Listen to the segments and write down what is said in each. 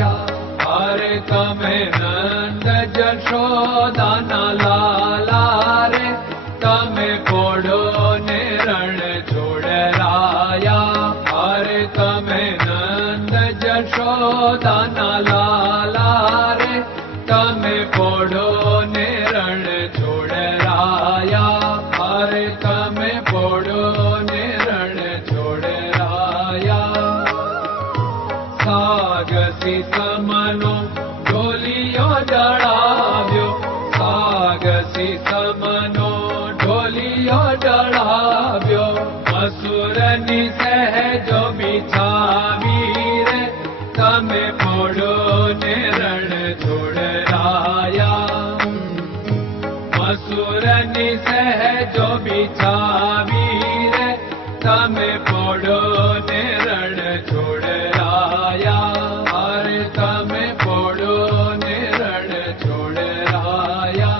हरतमे नन्द जशोदा सुरनि सह छोड़ राया हर सम पोड़ो ने रण छोड़ राया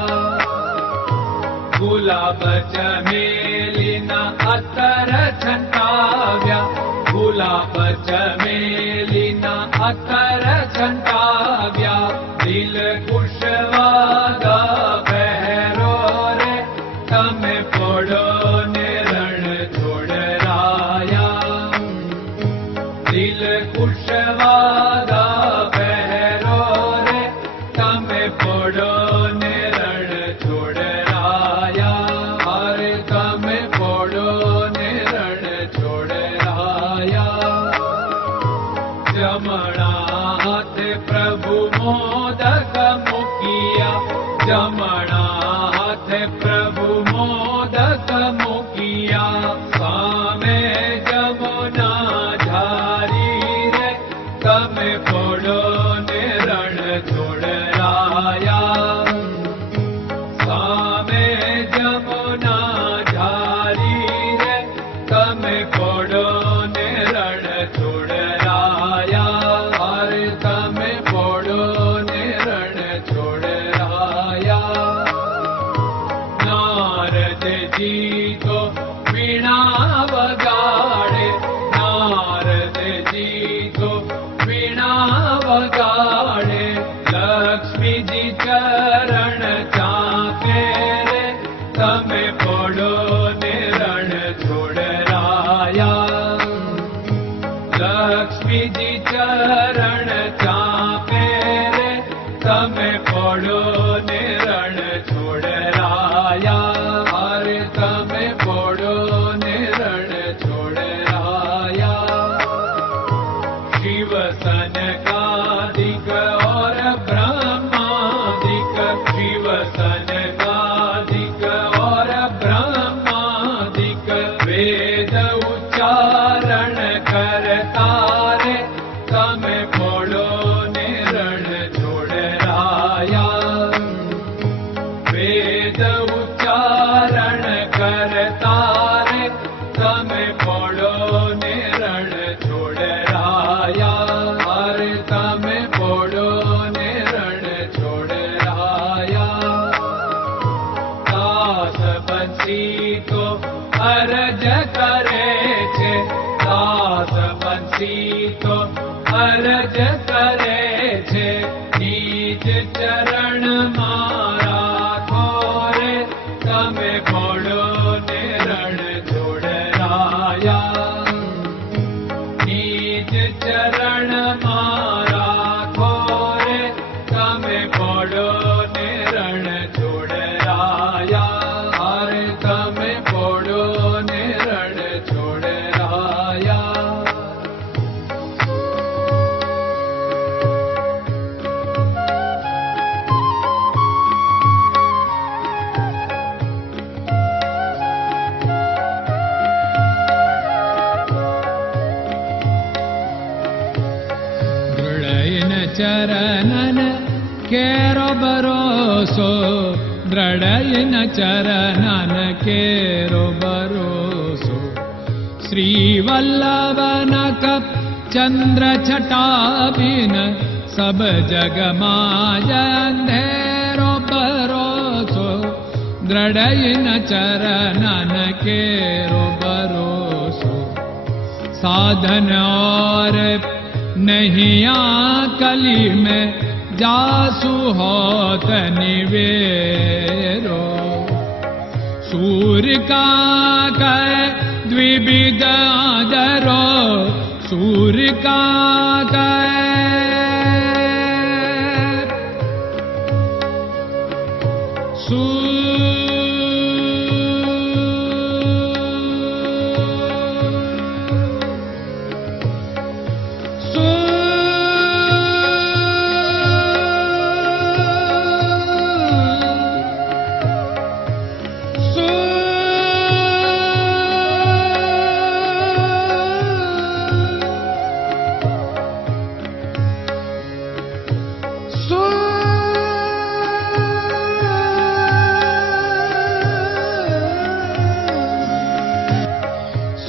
गुलाब चमेलिना अतर अतर छंटा किया विचार ी अरजरे चरणमा रो भरोसो द्रडयन चरनोसो श्रीवल्लभ चन्द्र छटाबिन सब जगमाजेरो भरोसो द्रडयन चरनन केरो भरोसो साधन और नहीं आ कलि मे जासु हत निवेरो। सूर्यका दिविदा गरो सूर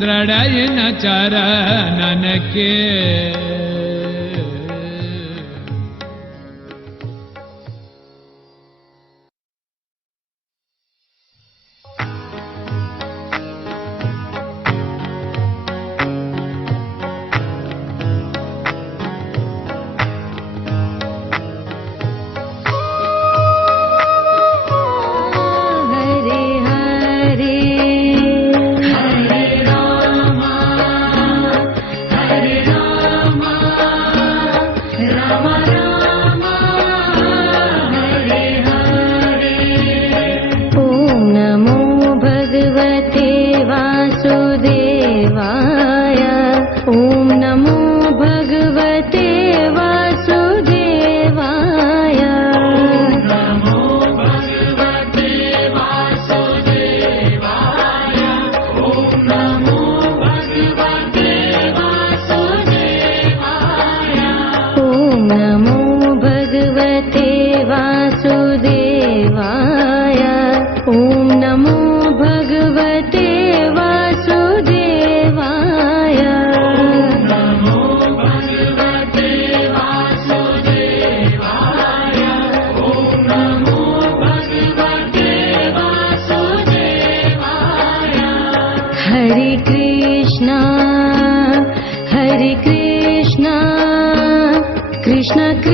दृढयिन चरणन namo कृष्ण कृष्ण